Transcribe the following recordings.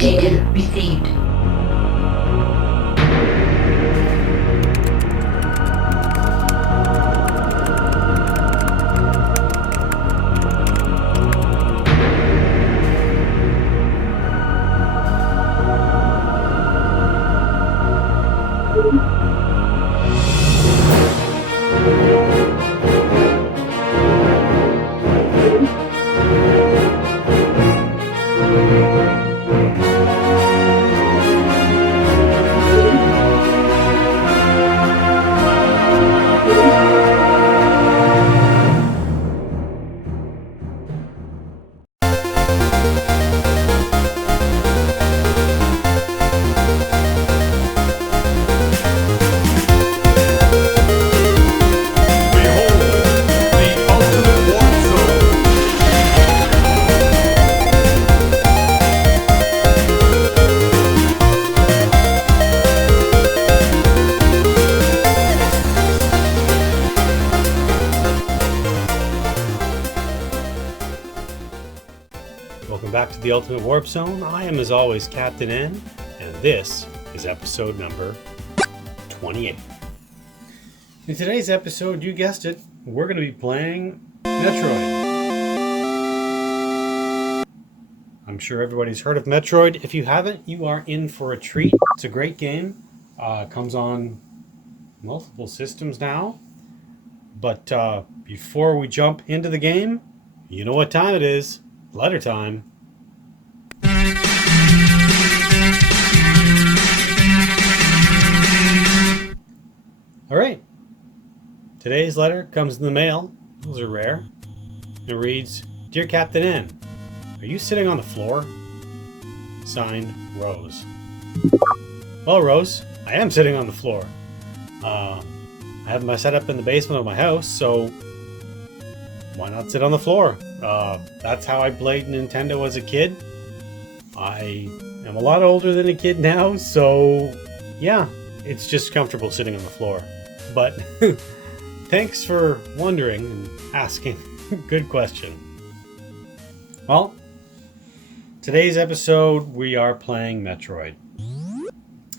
Data received. Welcome back to the Ultimate Warp Zone. I am, as always, Captain N, and this is episode number 28. In today's episode, you guessed it, we're going to be playing Metroid. I'm sure everybody's heard of Metroid. If you haven't, you are in for a treat. It's a great game. Comes on multiple systems now. But before we jump into the game, you know what time it is. Letter time. All right. Today's letter comes in the mail. Those are rare. It reads, "Dear Captain N, are you sitting on the floor?" Signed, Rose. Well, Rose, I am sitting on the floor. I have my setup in the basement of my house, so why not sit on the floor? That's how I played Nintendo as a kid. I am a lot older than a kid now, so yeah, it's just comfortable sitting on the floor. But thanks for wondering and asking. Good question. Well, today's episode we are playing Metroid.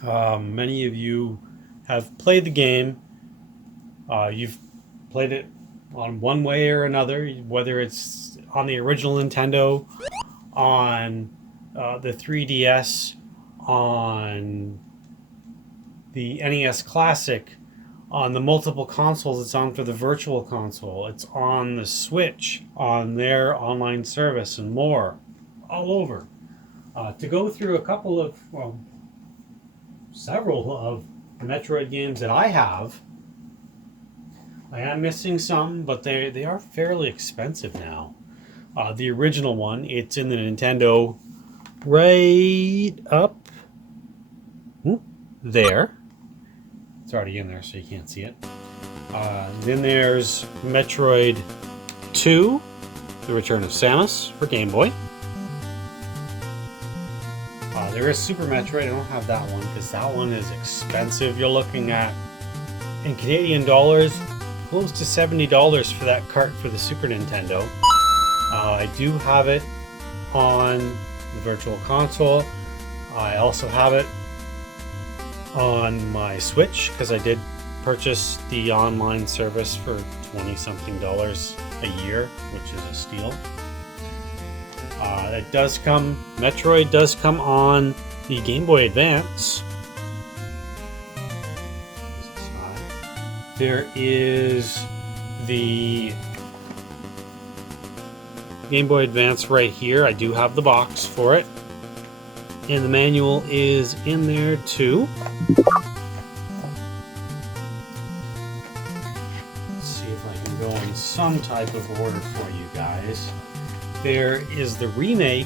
Many of you have played the game. You've played it on one way or another, whether it's on the original Nintendo, on the 3DS, on the NES Classic, on the multiple consoles it's on for the Virtual Console, it's on the Switch, on their online service, and more, all over. To go through a couple of, well, several of the Metroid games that I have, I am missing some, but they are fairly expensive now. The original one, it's in the Nintendo right up there. It's already in there, so you can't see it. Then there's Metroid 2, The Return of Samus for Game Boy. There is Super Metroid. I don't have that one because that one is expensive. You're looking at, in Canadian dollars, close to $70 for that cart for the Super Nintendo. I do have it on the Virtual Console. I also have it on my Switch because I did purchase the online service for $20-something a year, which is a steal. It does come, Metroid does come on the Game Boy Advance. There is the Game Boy Advance right here. I do have the box for it. And the manual is in there too. Let's see if I can go in some type of order for you guys. There is the remake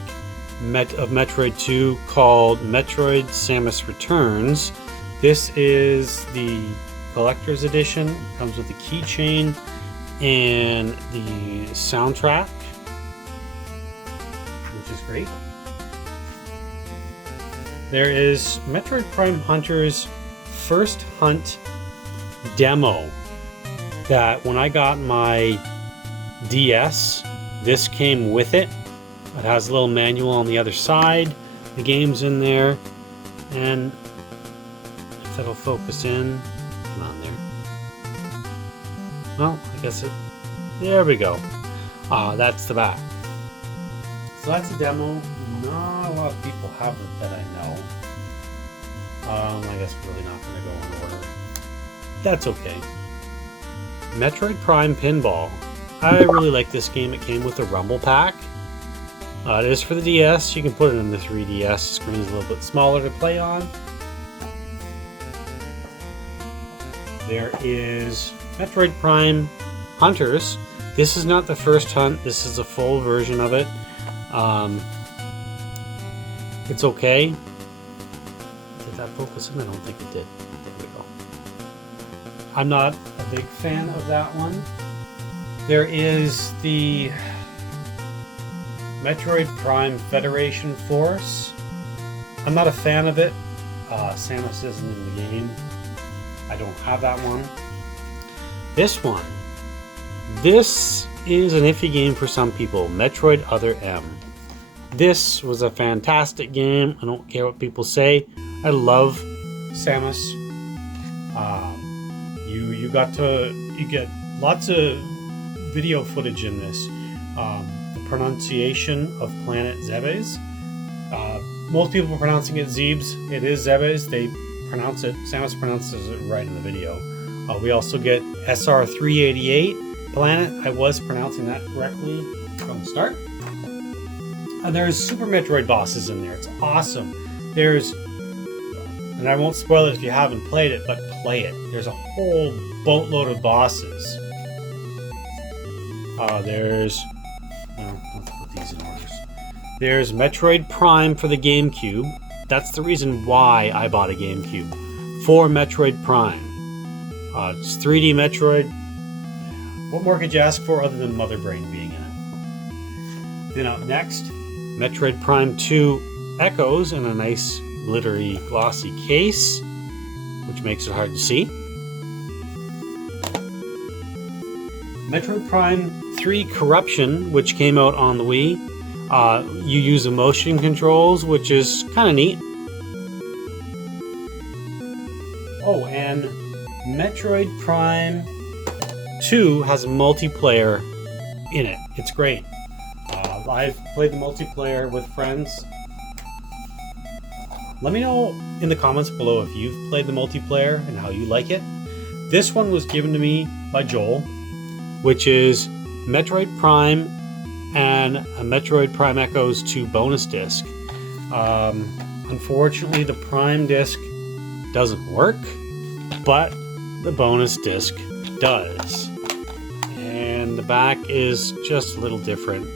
of Metroid 2 called Metroid Samus Returns. This is the collector's edition. It comes with the keychain and the soundtrack, which is great. There is Metroid Prime Hunter's First Hunt demo that when I got my DS, this came with it. It has a little manual on the other side. the game's in there, and if that'll focus in, come on there. Well, I guess it. There we go. That's the back. So that's a demo. Not a lot of people have it that I know. I guess we're really not going to go in order. That's okay. Metroid Prime Pinball. I really like this game. It came with a Rumble Pack. It is for the DS. You can put it in the 3DS. The screen is a little bit smaller to play on. There is Metroid Prime Hunters. This is not the first hunt. This is a full version of it. It's okay. Did that focus in? I don't think it did. There we go. I'm not a big fan of that one. There is the Metroid Prime Federation Force. I'm not a fan of it. Samus isn't in the game. I don't have that one. This one. This is an iffy game for some people. Metroid Other M. This was a fantastic game. I don't care what people say. I love Samus. You get lots of video footage in this. The pronunciation of Planet Zebes. Most people are pronouncing it Zebes. It is Zebes. They pronounce it. Samus pronounces it right in the video. We also get SR388 Planet. I was pronouncing that correctly from the start. There's Super Metroid bosses in there. It's awesome. There's, and I won't spoil it if you haven't played it, but play it. There's a whole boatload of bosses. Let's put these in orders. There's Metroid Prime for the GameCube. That's the reason why I bought a GameCube. For Metroid Prime. It's 3D Metroid. What more could you ask for other than Mother Brain being in it? Then up next, Metroid Prime 2 Echoes in a nice glittery glossy case, which makes it hard to see. Metroid Prime 3 Corruption, which came out on the Wii. You use emotion controls, which is kind of neat. Oh, and Metroid Prime 2 has multiplayer in it. It's great. I've played the multiplayer with friends. Let me know in the comments below if you've played the multiplayer and how you like it. This one was given to me by Joel, which is Metroid Prime and a Metroid Prime Echoes 2 bonus disc. Unfortunately, the Prime disc doesn't work, but the bonus disc does. And the back is just a little different.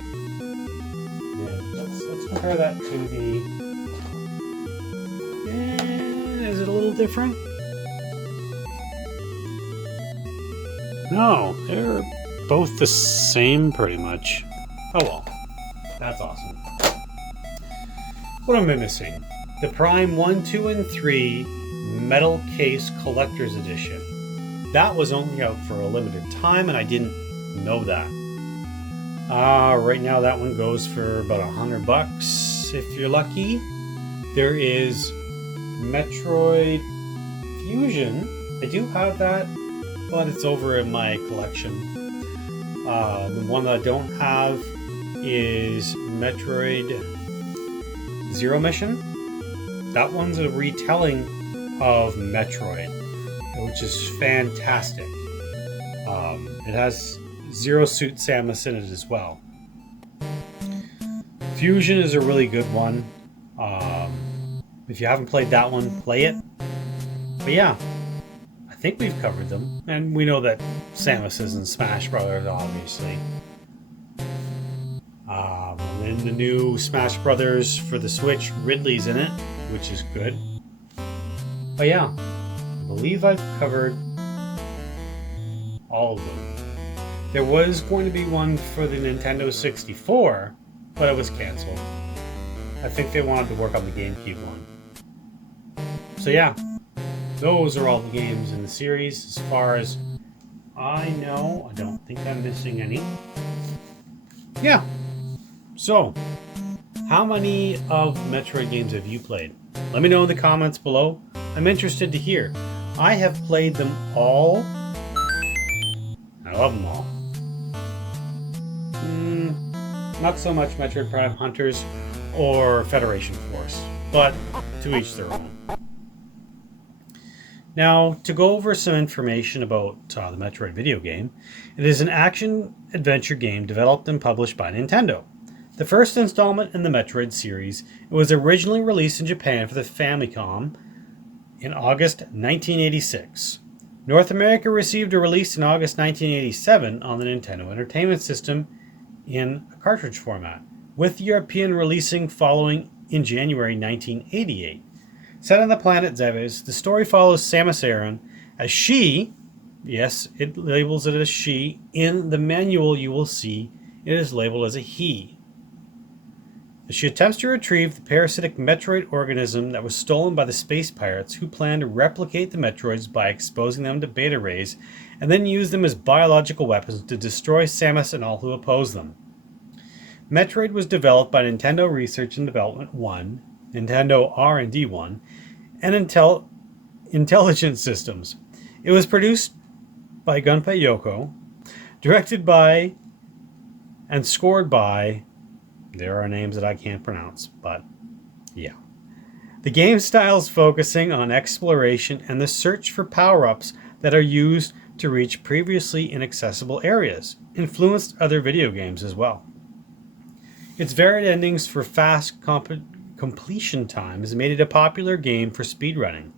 Let's compare that to the... is it a little different? No, they're both the same pretty much. Oh well, that's awesome. What am I missing? The Prime 1, 2, and 3 Metal Case Collector's Edition. That was only out for a limited time and I didn't know that. Right now that one goes for about $100 if you're lucky. There is Metroid Fusion. I do have that, but it's over in my collection. The one that I don't have is Metroid Zero Mission. That one's a retelling of Metroid, which is fantastic. It has Zero Suit Samus in it as well. Fusion is a really good one. If you haven't played that one, play it. But yeah, I think we've covered them. And we know that Samus is in Smash Brothers, obviously. And then the new Smash Brothers for the Switch, Ridley's in it, which is good. But yeah, I believe I've covered all of them. There was going to be one for the Nintendo 64, but it was canceled. I think they wanted to work on the GameCube one. So yeah, those are all the games in the series. As far as I know, I don't think I'm missing any. Yeah. So, How many of Metroid games have you played? Let me know in the comments below. I'm interested to hear. I have played them all. I love them all. Not so much Metroid Prime Hunters or Federation Force, but to each their own. Now, to go over some information about the Metroid video game, it is an action-adventure game developed and published by Nintendo. The first installment in the Metroid series, it was originally released in Japan for the Famicom in August 1986. North America received a release in August 1987 on the Nintendo Entertainment System in a cartridge format, with European releasing following in January 1988. Set on the planet Zebes, the story follows Samus Aran as she, yes, it labels it as she, in the manual you will see it is labeled as a he. As she attempts to retrieve the parasitic Metroid organism that was stolen by the space pirates who plan to replicate the Metroids by exposing them to beta rays and then use them as biological weapons to destroy Samus and all who oppose them. Metroid was developed by Nintendo Research and Development 1, Nintendo R&D 1, and Intelligent Systems. It was produced by Gunpei Yokoi, directed by and scored by, there are names that I can't pronounce, but yeah. The game styles focusing on exploration and the search for power-ups that are used to reach previously inaccessible areas, influenced other video games as well. Its varied endings for fast completion times made it a popular game for speedrunning.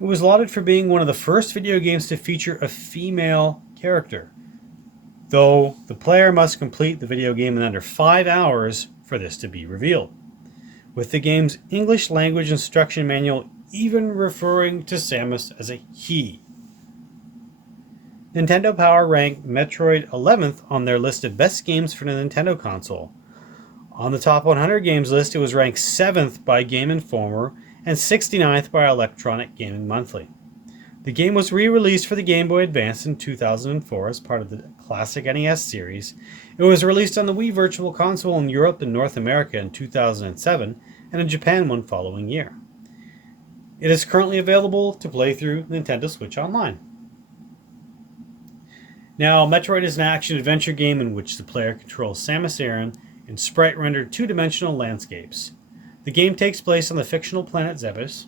It was lauded for being one of the first video games to feature a female character, though the player must complete the video game in under 5 hours for this to be revealed, with the game's English language instruction manual even referring to Samus as a he. Nintendo Power ranked Metroid 11th on their list of best games for the Nintendo console. On the top 100 games list, it was ranked 7th by Game Informer and 69th by Electronic Gaming Monthly. The game was re-released for the Game Boy Advance in 2004 as part of the classic NES series. It was released on the Wii Virtual Console in Europe and North America in 2007 and in Japan one following year. It is currently available to play through Nintendo Switch Online. Now, Metroid is an action-adventure game in which the player controls Samus Aran in sprite-rendered two-dimensional landscapes. The game takes place on the fictional planet Zebes,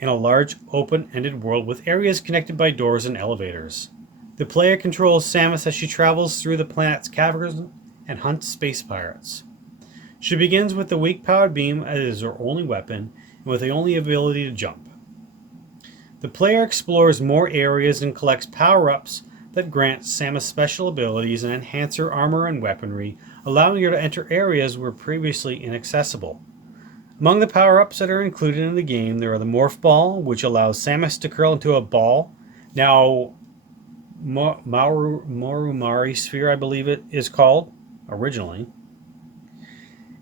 in a large, open-ended world with areas connected by doors and elevators. The player controls Samus as she travels through the planet's caverns and hunts space pirates. She begins with the weak powered beam as her only weapon, and with the only ability to jump. The player explores more areas and collects power-ups that grant Samus special abilities and enhance her armor and weaponry, allowing her to enter areas where previously inaccessible. Among the power-ups that are included in the game, there are the Morph Ball, which allows Samus to curl into a ball. Now, Marumari Sphere, I believe it is called, originally.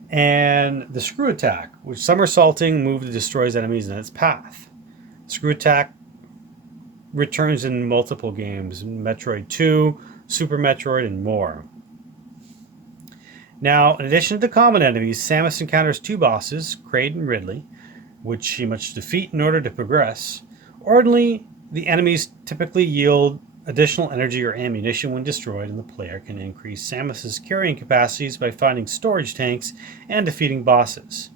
And the Screw Attack, which somersaulting move that destroys enemies in its path. Screw Attack returns in multiple games, Metroid 2, Super Metroid, and more. Now, in addition to the common enemies, Samus encounters two bosses, Kraid and Ridley, which she must defeat in order to progress. Ordinarily, the enemies typically yield additional energy or ammunition when destroyed, and the player can increase Samus's carrying capacities by finding storage tanks and defeating bosses.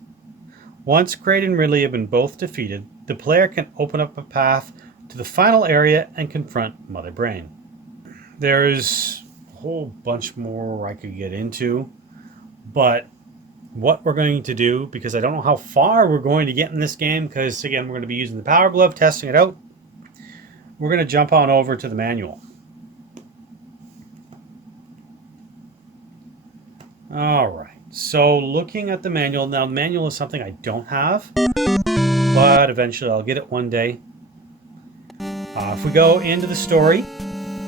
Once Kraid and Ridley have been both defeated, the player can open up a path to the final area and confront Mother Brain. There's a whole bunch more I could get into, but what we're going to do, because I don't know how far we're going to get in this game, because again, we're going to be using the Power Glove, testing it out, we're going to jump on over to the manual. Alright, so looking at the manual, now the manual is something I don't have, but eventually I'll get it one day. If we go into the story,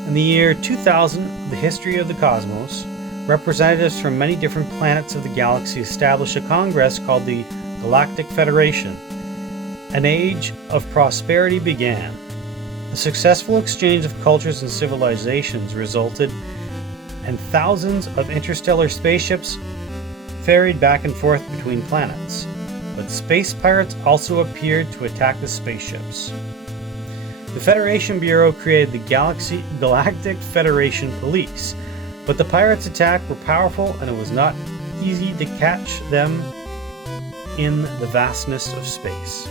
in the year 2000, the history of the cosmos, representatives from many different planets of the galaxy established a congress called the Galactic Federation. An age of prosperity began. A successful exchange of cultures and civilizations resulted in thousands of interstellar spaceships ferried back and forth between planets. But space pirates also appeared to attack the spaceships. The Federation Bureau created the Galactic Federation Police, but the pirates' attack were powerful and it was not easy to catch them in the vastness of space.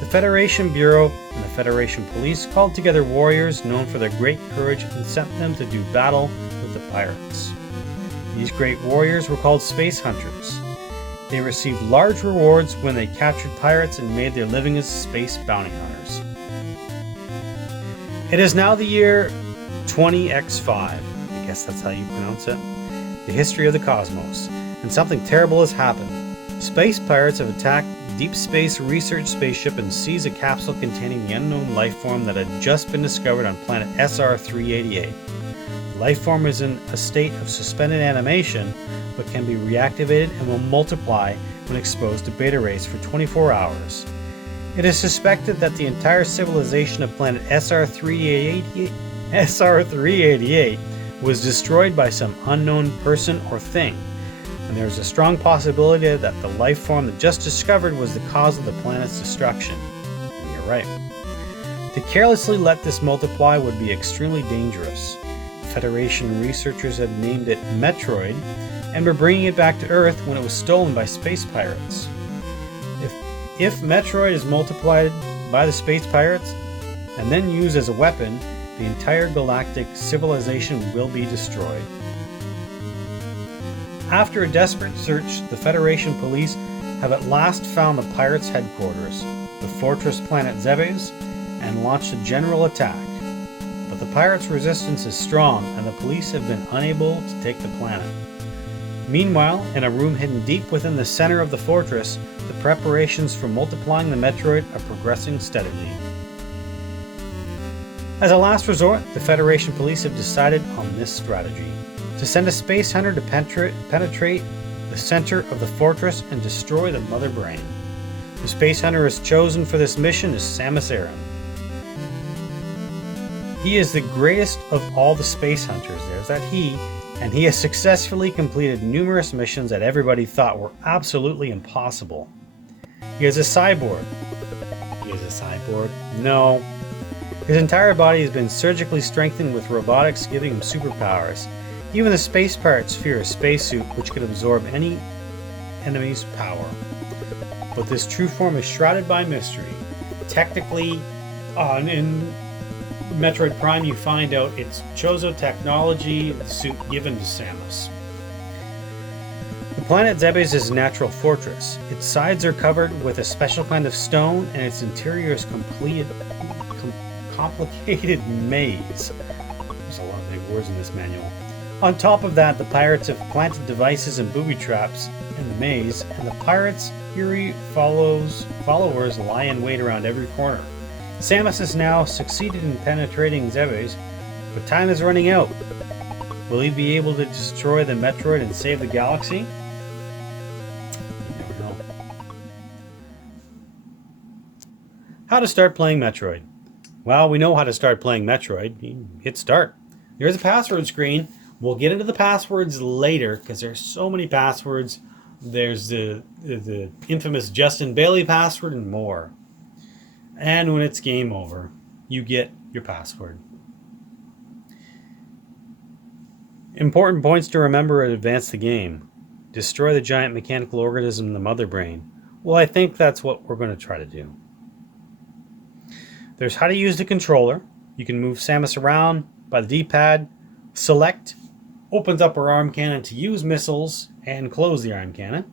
The Federation Bureau and the Federation Police called together warriors known for their great courage and sent them to do battle with the pirates. These great warriors were called space hunters. They received large rewards when they captured pirates and made their living as space bounty hunters. It is now the year 20X5, I guess that's how you pronounce it, the history of the cosmos, and something terrible has happened. Space pirates have attacked Deep Space Research Spaceship and seized a capsule containing the unknown life form that had just been discovered on planet SR-388. The life form is in a state of suspended animation, but can be reactivated and will multiply when exposed to beta rays for 24 hours. It is suspected that the entire civilization of planet SR-388 was destroyed by some unknown person or thing, and there is a strong possibility that the life form that just discovered was the cause of the planet's destruction. And you're right. To carelessly let this multiply would be extremely dangerous. Federation researchers had named it Metroid and were bringing it back to Earth when it was stolen by space pirates. If Metroid is multiplied by the space pirates and then used as a weapon, the entire galactic civilization will be destroyed. After a desperate search, the Federation police have at last found the pirates' headquarters, the fortress planet Zebes, and launched a general attack. But the pirates' resistance is strong, and the police have been unable to take the planet. Meanwhile, in a room hidden deep within the center of the fortress, the preparations for multiplying the Metroid are progressing steadily. As a last resort, the Federation police have decided on this strategy: to send a space hunter to penetrate the center of the fortress and destroy the mother brain. The space hunter is chosen for this mission is Samus Aran. He is the greatest of all the space hunters, there's that he, and he has successfully completed numerous missions that everybody thought were absolutely impossible. He is a cyborg. He is a cyborg? No. His entire body has been surgically strengthened with robotics, giving him superpowers. Even the space pirates fear a spacesuit which could absorb any enemy's power. But this true form is shrouded by mystery. Technically, in Metroid Prime you find out it's Chozo technology, the suit given to Samus. The planet Zebes is a natural fortress. Its sides are covered with a special kind of stone and its interior is complicated maze. There's a lot of big words in this manual. On top of that, the pirates have planted devices and booby traps in the maze, and the pirates' eerie followers lie in wait around every corner. Samus has now succeeded in penetrating Zebes, but time is running out. Will he be able to destroy the Metroid and save the galaxy? You never know. How to start playing Metroid. Well, we know how to start playing Metroid. You hit start. There's a password screen. We'll get into the passwords later because there's so many passwords. There's the infamous Justin Bailey password and more. And when it's game over, you get your password. Important points to remember and advance the game. Destroy the giant mechanical organism in the mother brain. Well, I think that's what we're going to try to do. There's how to use the controller. You can move Samus around by the D-pad. Select opens up her arm cannon to use missiles and close the arm cannon.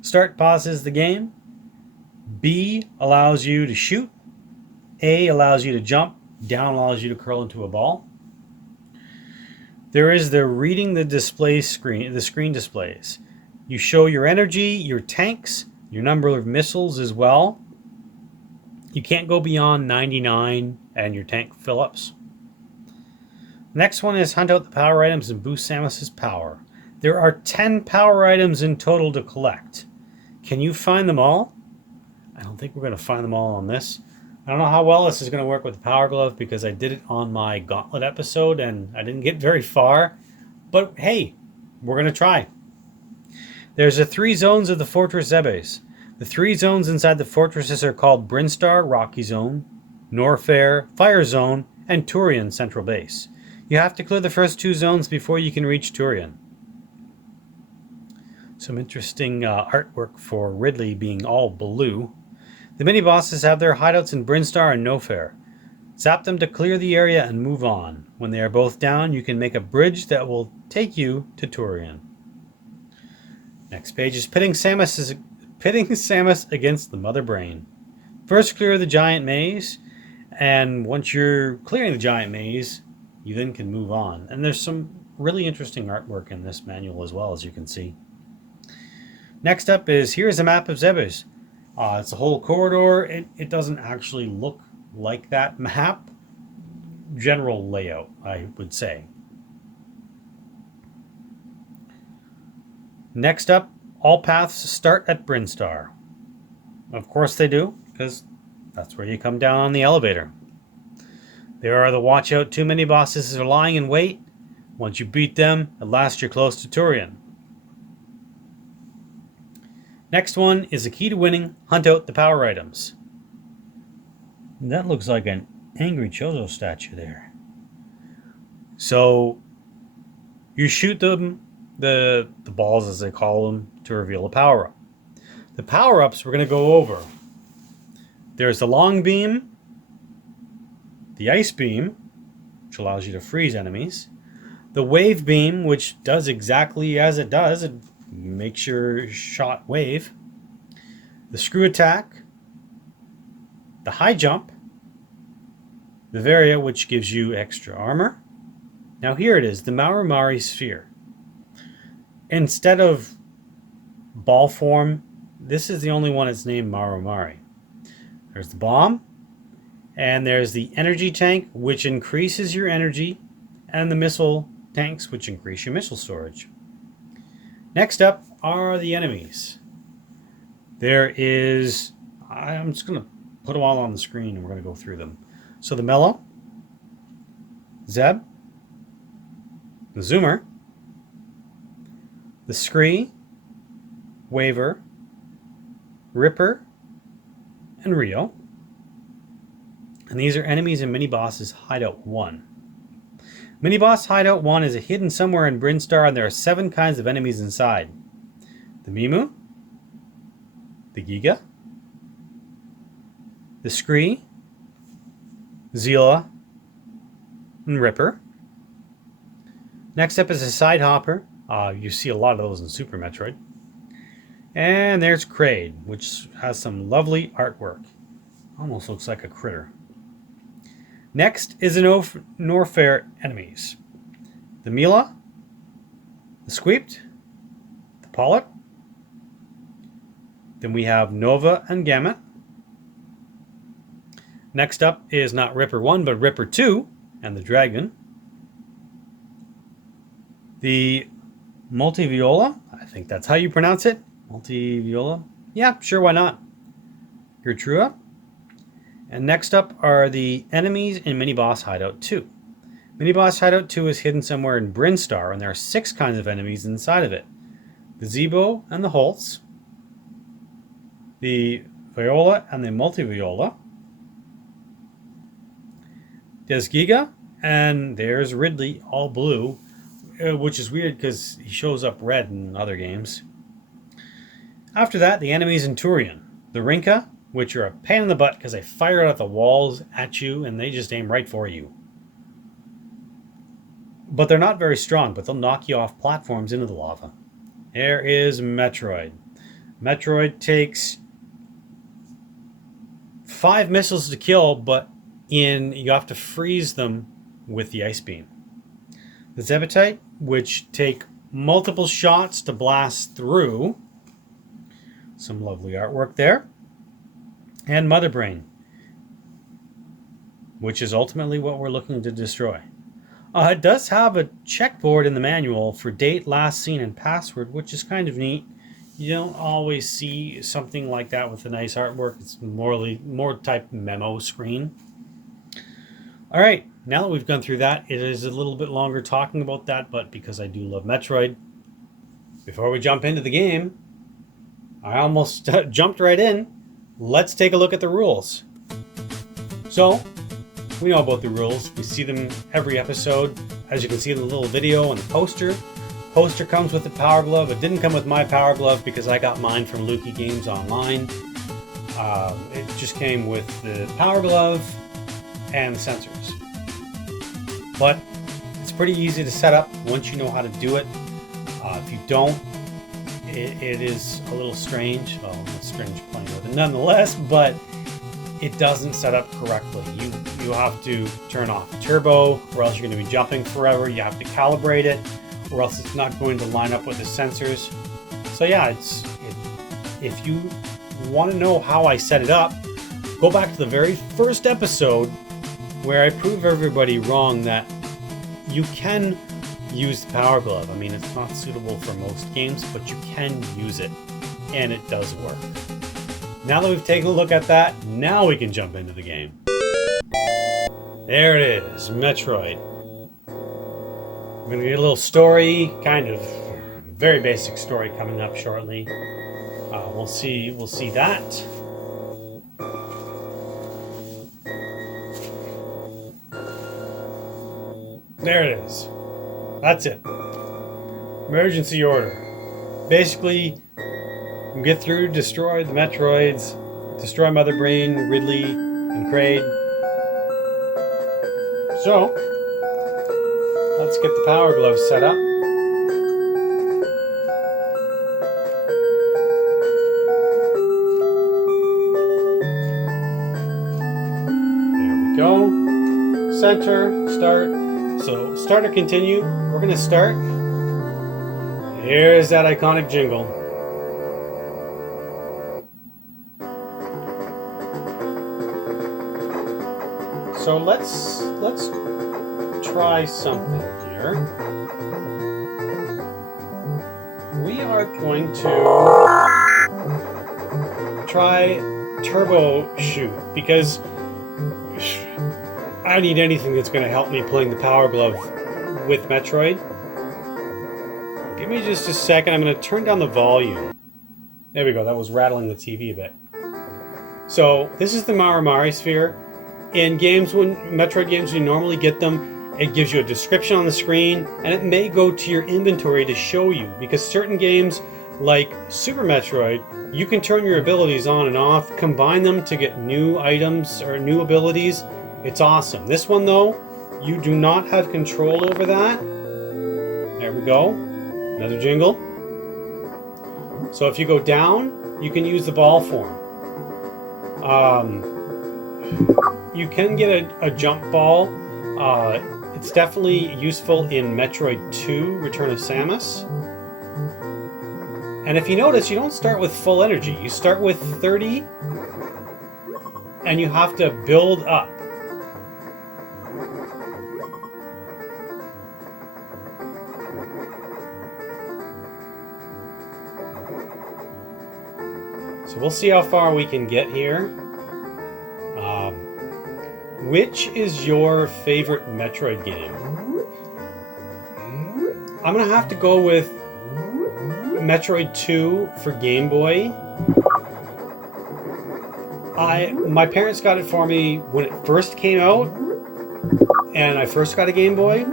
Start pauses the game. B allows you to shoot. A allows you to jump. Down allows you to curl into a ball. There is the reading the display screen. The screen displays. You show your energy, your tanks, your number of missiles as well. You can't go beyond 99 and your tank fill-ups. Next one is hunt out the power items and boost Samus's power. There are 10 power items in total to collect. Can you find them all? I don't think we're going to find them all on this. I don't know how well this is going to work with the Power Glove because I did it on my Gauntlet episode and I didn't get very far. But hey, we're going to try. There's the 3 zones of the Fortress Zebes. The 3 zones inside the fortresses are called Brinstar, Rocky Zone, Norfair, Fire Zone, and Turian, Central Base. You have to clear the first 2 zones before you can reach Turian. Some interesting artwork for Ridley being all blue. The mini-bosses have their hideouts in Brinstar and Nofair. Zap them to clear the area and move on. When they are both down, you can make a bridge that will take you to Turian. Next page is pitting Samus against the Mother Brain. First clear the giant maze, and once you're clearing the giant maze, you then can move on. And there's some really interesting artwork in this manual as well, as you can see. Next up is, here's a map of Zebes. It's a whole corridor. It doesn't actually look like that map. General layout, I would say. Next up, all paths start at Brinstar. Of course they do, because that's where you come down on the elevator. There are the watch out 2 mini bosses that are lying in wait. Once you beat them, at last you're close to Turian. Next one is the key to winning, hunt out the power items. That looks like an angry Chozo statue there. So you shoot them, the balls as they call them, to reveal a power-up. The power-ups we're going to go over. There's the long beam, the ice beam, which allows you to freeze enemies, the wave beam, which does exactly as it does, it makes your shot wave, the screw attack, the high jump, the Varia, which gives you extra armor. Now here it is, the Marumari Sphere. Instead of ball form, this is the only one that's named Marumari. There's the bomb, and there's the energy tank, which increases your energy, and the missile tanks, which increase your missile storage. Next up are the enemies. There is, I'm just going to put them all on the screen and we're going to go through them. So the Mellow, Zeb, the Zoomer, the Scree, Waver, Ripper, and Rio. And these are enemies in Mini-Boss's Hideout 1. Mini-Boss Hideout 1 is hidden somewhere in Brinstar, and there are 7 kinds of enemies inside. The Mimu, the Giga, the Scree, Zila, and Ripper. Next up is a Side Hopper. You see a lot of those in Super Metroid. And there's Kraid, which has some lovely artwork. Almost looks like a critter. Next is the Norfair enemies. The Mila, the Squeeped, the Polyp. Then we have Nova and Gamut. Next up is not Ripper 1, but Ripper 2 and the Dragon. The Multiviola, I think that's how you pronounce it. Multiviola. Yeah, sure, why not? Gertrua. And next up are the enemies in Mini-Boss Hideout 2. Mini-Boss Hideout 2 is hidden somewhere in Brinstar, and there are 6 kinds of enemies inside of it. The Zeebo and the Holtz, the Viola and the Multiviola, there's Giga, and there's Ridley, all blue, which is weird because he shows up red in other games. After that, the enemies in Turian. The Rinka, which are a pain in the butt because they fire out the walls at you and they just aim right for you. But they're not very strong, but they'll knock you off platforms into the lava. There is Metroid. Metroid takes 5 missiles to kill, but you have to freeze them with the ice beam. The Zebetite, which take multiple shots to blast through. Some lovely artwork there. And Mother Brain, which is ultimately what we're looking to destroy. It does have a checkboard in the manual for date, last seen, and password, which is kind of neat. You don't always see something like that with the nice artwork. It's more type memo screen. All right, now that we've gone through that, it is a little bit longer talking about that, but because I do love Metroid, before we jump into the game, I almost jumped right in. Let's take a look at the rules. So, we know about the rules. We see them every episode. As you can see in the little video and the poster. Poster comes with the Power Glove. It didn't come with my Power Glove because I got mine from Lukey Games Online. It just came with the Power Glove and the sensors. But it's pretty easy to set up once you know how to do it. If you don't, it is a little strange. Well, it's strange playing with it nonetheless, but it doesn't set up correctly. You have to turn off turbo, or else you're going to be jumping forever. You have to calibrate it, or else it's not going to line up with the sensors. So yeah, if you want to know how I set it up, go back to the very first episode where I prove everybody wrong that you can use the Power Glove. I mean, it's not suitable for most games, but you can use it, and it does work. Now that we've taken a look at that, now we can jump into the game. There it is, Metroid. We're going to get a little story, kind of very basic story coming up shortly. We'll see that. There it is. That's it. Emergency order. Basically, get through, destroy the Metroids, destroy Mother Brain, Ridley, and Kraid. So, let's get the Power Glove set up. There we go. Center, start. So, start or continue. We're going to start. Here's that iconic jingle. So let's try something here. We are going to try Turbo Shoot because I need anything that's going to help me playing the Power Glove with Metroid. Give me just a second. I'm going to turn down the volume. There we go. That was rattling the TV a bit. So this is the Marimari sphere. In games, when Metroid games, you normally get them, it gives you a description on the screen, and it may go to your inventory to show you, because certain games, like Super Metroid, you can turn your abilities on and off, combine them to get new items or new abilities. It's awesome. This one, though, you do not have control over that. There we go. Another jingle. So if you go down, you can use the ball form. You can get a jump ball. It's definitely useful in Metroid 2, Return of Samus. And if you notice, you don't start with full energy. You start with 30, and you have to build up. So we'll see how far we can get here. Which is your favorite Metroid game? I'm going to have to go with Metroid 2 for Game Boy. My parents got it for me when it first came out, and I first got a Game Boy.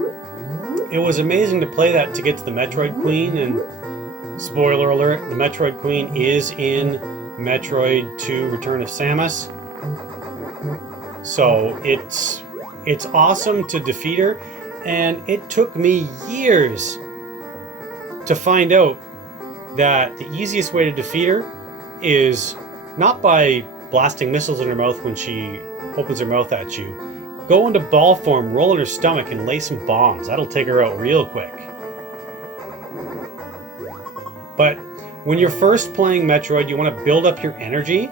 It was amazing to play that to get to the Metroid Queen, and spoiler alert, the Metroid Queen is in Metroid 2 Return of Samus. So it's awesome to defeat her, and it took me years to find out that the easiest way to defeat her is not by blasting missiles in her mouth when she opens her mouth at you. Go into ball form, roll in her stomach, and lay some bombs. That'll take her out real quick. But when you're first playing Metroid, you want to build up your energy.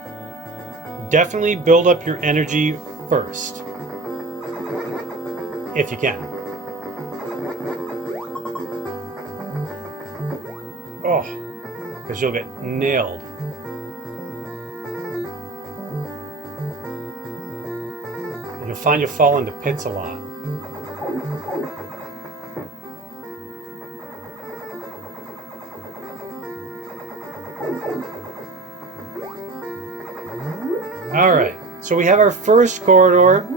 Definitely build up your energy first, if you can. Oh, because you'll get nailed. And you'll find you fall into pits a lot. Alright, so we have our first corridor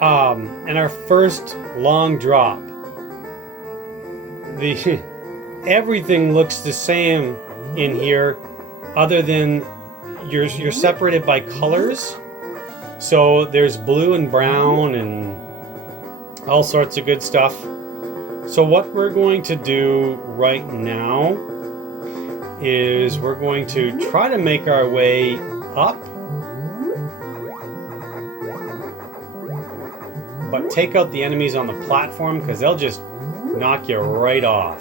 and our first long drop. Everything looks the same in here, other than you're separated by colors. So there's blue and brown and all sorts of good stuff. So what we're going to do right now is we're going to try to make our way up, but take out the enemies on the platform because they'll just knock you right off.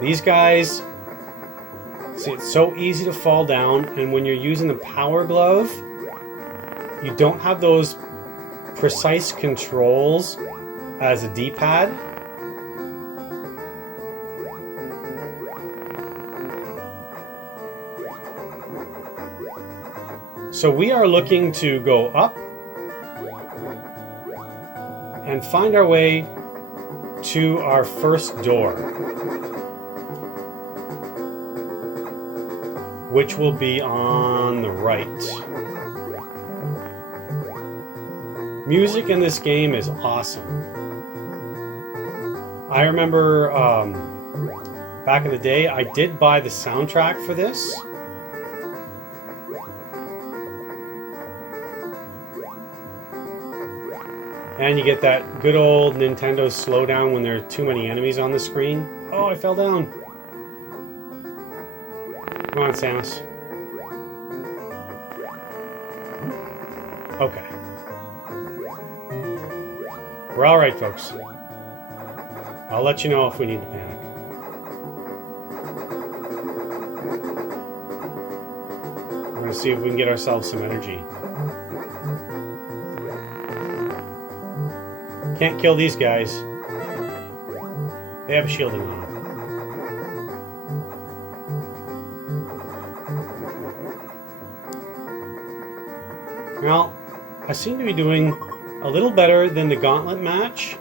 These guys, see, it's so easy to fall down, and when you're using the power glove, you don't have those precise controls as a D-pad. So we are looking to go up and find our way to our first door, which will be on the right. Music in this game is awesome. I remember back in the day, I did buy the soundtrack for this. And you get that good old Nintendo slowdown when there are too many enemies on the screen. Oh, I fell down. Come on, Samus. Okay. We're all right, folks. I'll let you know if we need to panic. We're going to see if we can get ourselves some energy. Can't kill these guys. They have a shielding on them. Well, I seem to be doing a little better than the gauntlet match.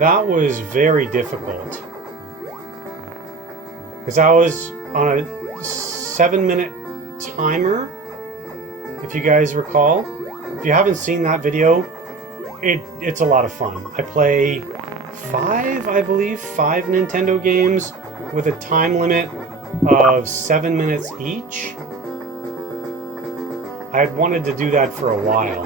That was very difficult. Because I was on a 7-minute timer, if you guys recall. If you haven't seen that video, it's a lot of fun. I play five Nintendo games with a time limit of 7 minutes each. I had wanted to do that for a while.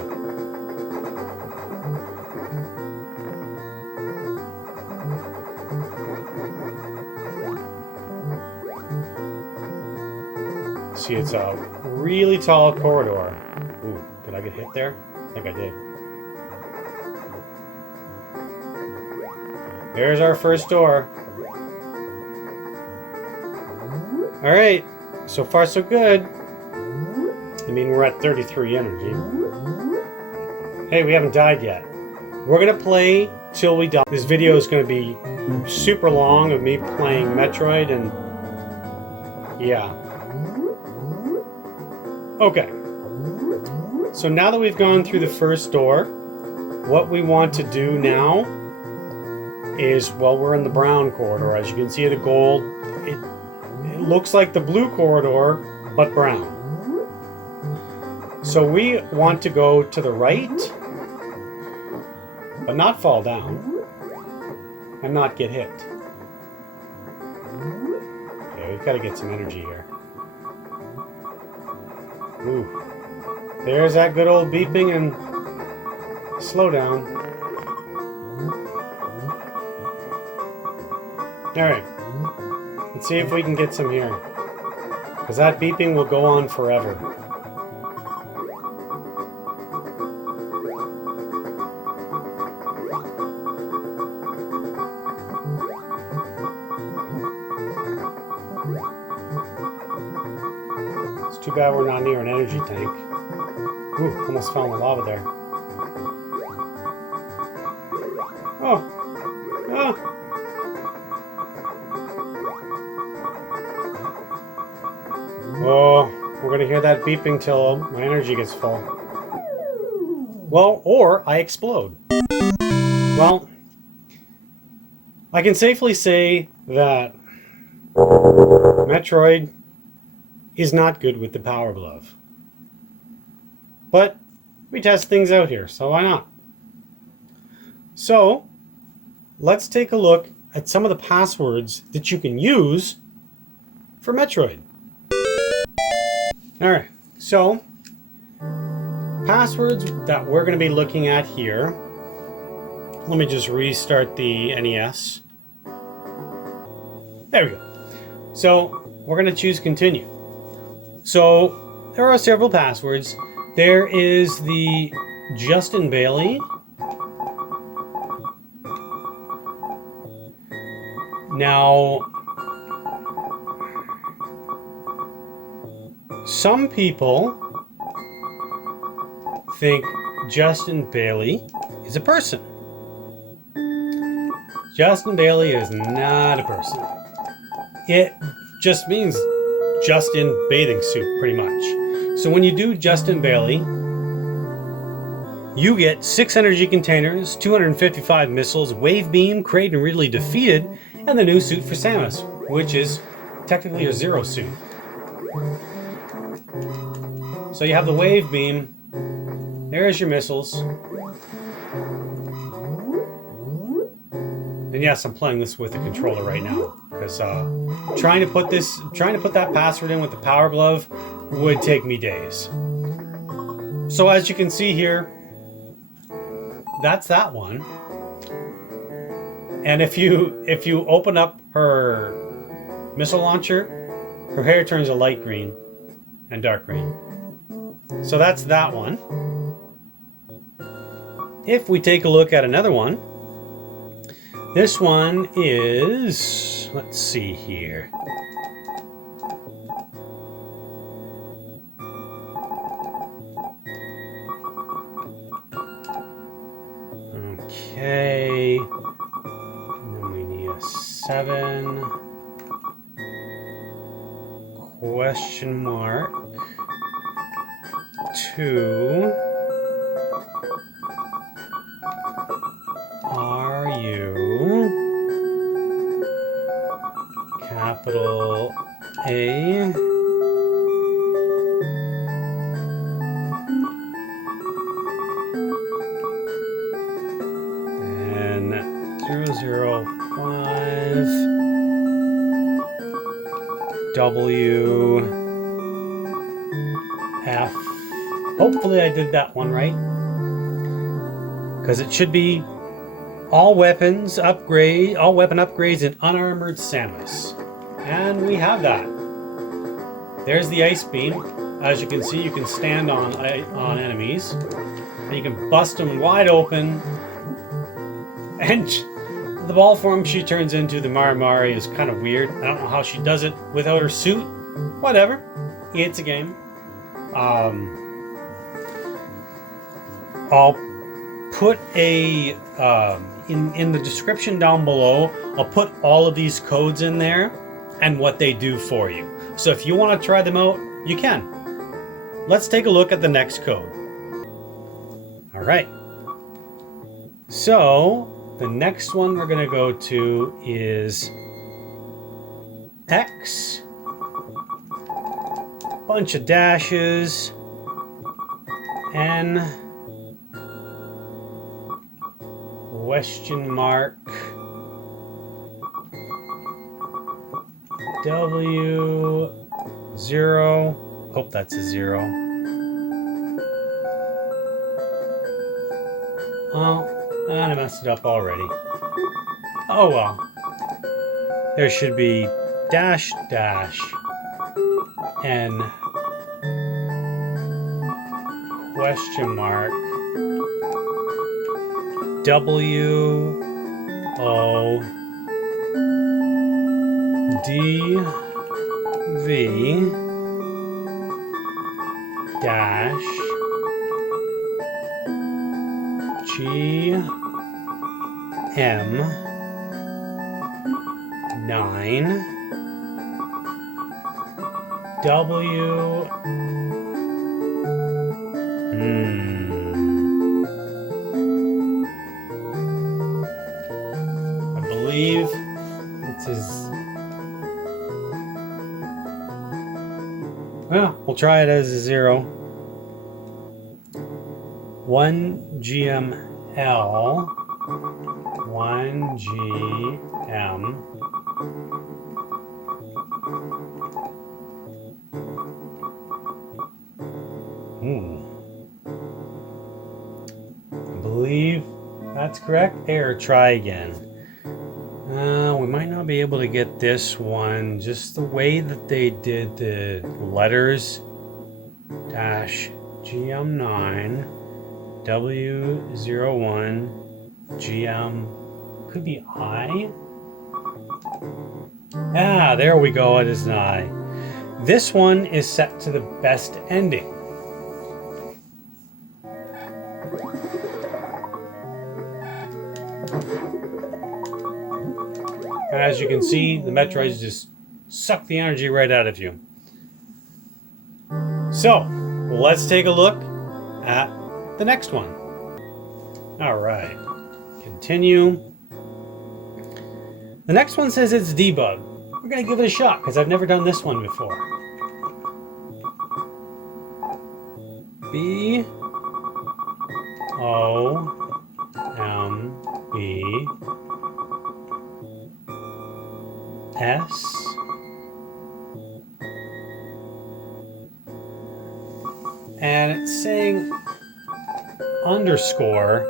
See, it's a really tall corridor. Ooh, did I get hit there? I think I did. There's our first door. Alright, so far so good. I mean, we're at 33 energy. Hey, we haven't died yet. We're going to play till we die. This video is going to be super long of me playing Metroid and... yeah. Okay. So now that we've gone through the first door, what we want to do now is, well, we're in the brown corridor. As you can see, the gold, it looks like the blue corridor, but brown. So we want to go to the right, but not fall down, and not get hit. Okay, we've got to get some energy here. Ooh. There's that good old beeping and slow down. Alright, let's see if we can get some here. Because that beeping will go on forever. It's too bad we're not near an energy tank. Ooh, almost fell in the lava there. Oh! Ah! Oh, we're going to hear that beeping till my energy gets full. Well, or I explode. Well, I can safely say that Metroid is not good with the Power Glove. But we test things out here, so why not? So let's take a look at some of the passwords that you can use for Metroid. All right, so passwords that we're going to be looking at here. Let me just restart the NES. There we go. So we're going to choose continue. So there are several passwords. There is the Justin Bailey. Now, some people think Justin Bailey is a person. Justin Bailey is not a person. It just means Justin bathing suit, pretty much. So when you do Justin Bailey, you get 6 energy containers, 255 missiles, wave beam, Kraid and Ridley defeated, and the new suit for Samus, which is technically a zero suit. So you have the wave beam, there's your missiles. And yes, I'm playing this with the controller right now because trying to put that password in with the Power Glove would take me days. So as you can see here, that's that one. And if you open up her missile launcher, her hair turns a light green and dark green. So that's that one. If we take a look at another one, this one is, let's see here. Okay. And then we need a 7. Question mark. 2. Are you capital A and 005 W F? Hopefully I did that one right, because it should be all weapon upgrades and unarmored Samus. And we have that. There's the ice beam. As you can see, you can stand on enemies. And you can bust them wide open. And the ball form she turns into, the Mari is kind of weird. I don't know how she does it without her suit. Whatever. It's a game. I'll put a in the description down below, I'll put all of these codes in there and what they do for you. So if you want to try them out, you can. Let's take a look at the next code. All right. So the next one we're going to go to is X. Bunch of dashes. N. Question mark. W. 0. Hope that's a 0. Oh, and I messed it up already. Oh well. There should be dash dash N question mark W O D V dash G M 9 W I believe it is Well, we'll try it as a 0. 1 GML. 1 GM. I believe that's correct. Error, try again. We might not be able to get this one. Just the way that they did the letters. Dash GM9 W01 GM. Could be I? Ah, there we go. It is an I. This one is set to the best ending. And as you can see, the Metroids just suck the energy right out of you. So, let's take a look at the next one. Alright, continue. The next one says it's debug. We're going to give it a shot because I've never done this one before. B O M B S and it's saying underscore.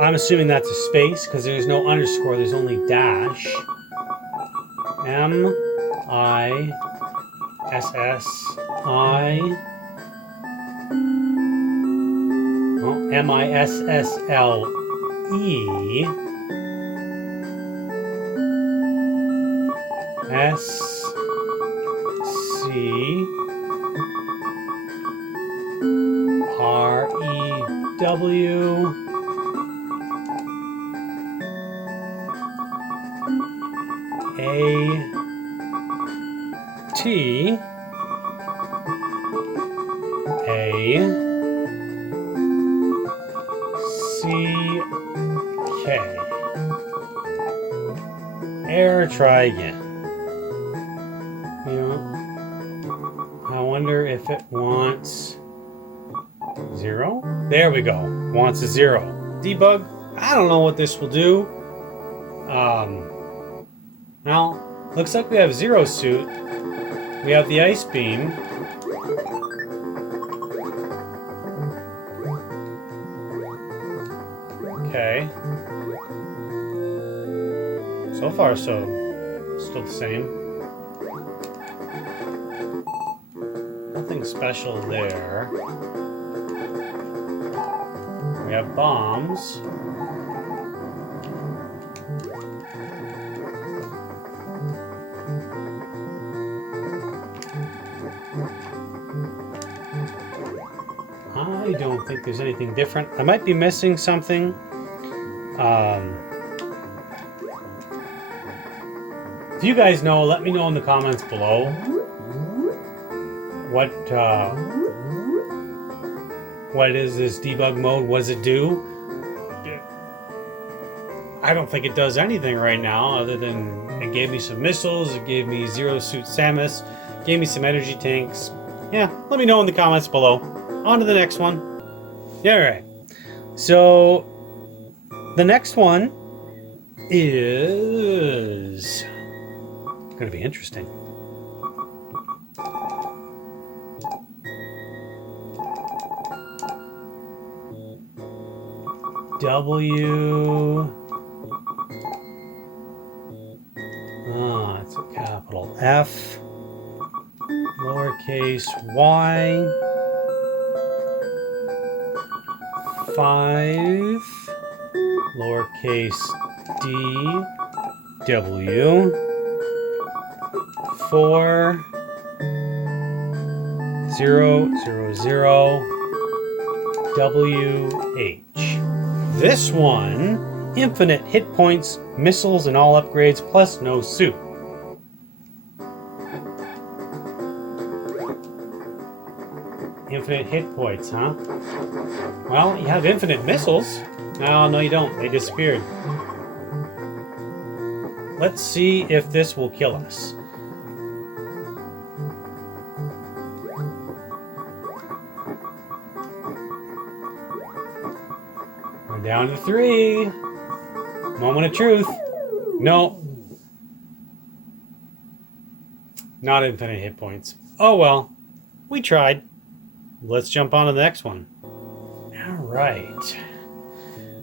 I'm assuming that's a space because there's no underscore, there's only dash. M I S S I M I S S L E S C R E W A T A C K. Error, try again. I wonder if it wants 0. There we go. Wants a 0. Debug. I don't know what this will do. Now, looks like we have Zero Suit. We have the Ice Beam. Okay. So far, so still the same. Nothing special there. We have bombs. I don't think there's anything different. I might be missing something. If you guys know, let me know in the comments below what is this debug mode? What does it do? I don't think it does anything right now other than it gave me some missiles, it gave me Zero Suit Samus, gave me some energy tanks. Yeah, let me know in the comments below. On to the next one. Yeah, all right. So the next one is going to be interesting. W. It's a capital F. Lowercase y. 5. Lowercase d. W. 4. 0 0 0. W H. This one, infinite hit points, missiles, and all upgrades, plus no suit. Infinite hit points, huh? Well, you have infinite missiles. No, you don't. They disappeared. Let's see if this will kill us. Down to 3. Moment of truth. No. Not infinite hit points. Oh well. We tried. Let's jump on to the next one. Alright.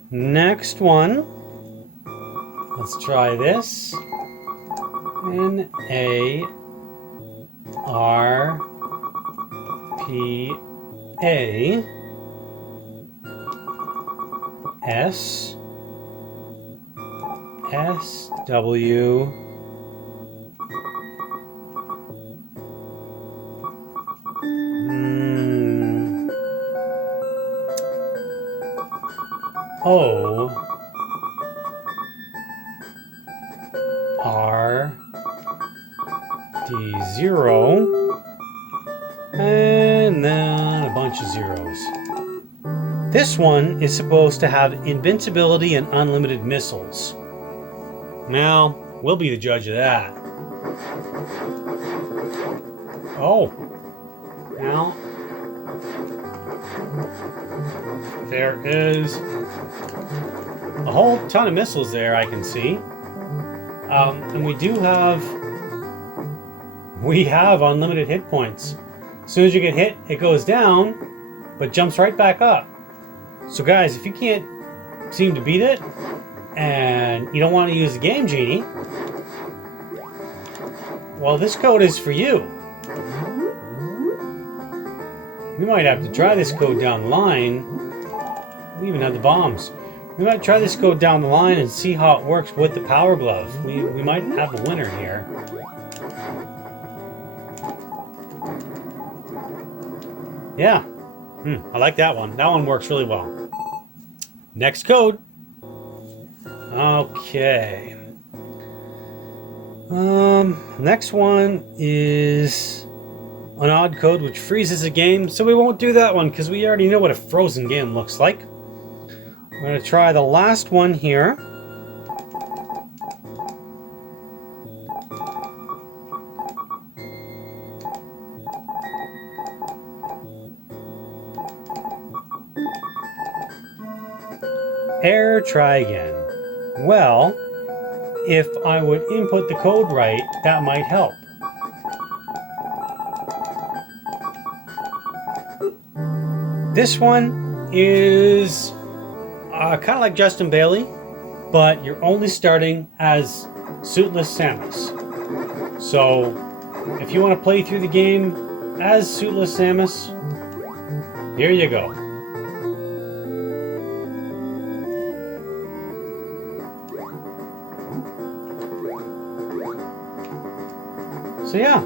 Next one. Let's try this. Narpa SW O R D0 and then a bunch of zeros. This one is supposed to have invincibility and unlimited missiles. Now, we'll be the judge of that. Oh. Now, there is a whole ton of missiles there, I can see. And we have unlimited hit points. As soon as you get hit, it goes down, but jumps right back up. So guys, if you can't seem to beat it, and you don't want to use the Game Genie, well, this code is for you. We might have to try this code down the line. We even have the bombs. We might try this code down the line and see how it works with the Power Glove. We might have a winner here. Yeah. I like that one. That one works really well. Next code. Okay. Next one is an odd code which freezes a game, so we won't do that one because we already know what a frozen game looks like. We're going to try the last one here. Error, try again. Well, if I would input the code right, that might help. This one is kind of like Justin Bailey, but you're only starting as Suitless Samus. So, if you want to play through the game as Suitless Samus, here you go. So yeah,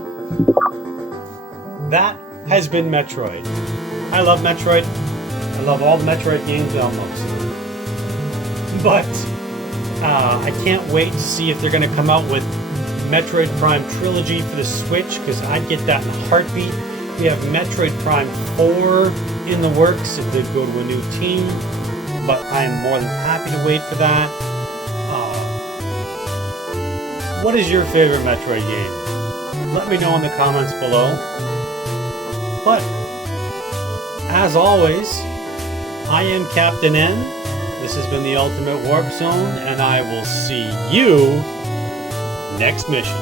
that has been Metroid. I love Metroid. I love all the Metroid games almost. But I can't wait to see if they're going to come out with Metroid Prime Trilogy for the Switch, because I'd get that in a heartbeat. We have Metroid Prime 4 in the works if they go to a new team, but I am more than happy to wait for that. What is your favorite Metroid game? Let me know in the comments below. But, as always, I am Captain N. This has been the Ultimate Warp Zone, and I will see you next mission.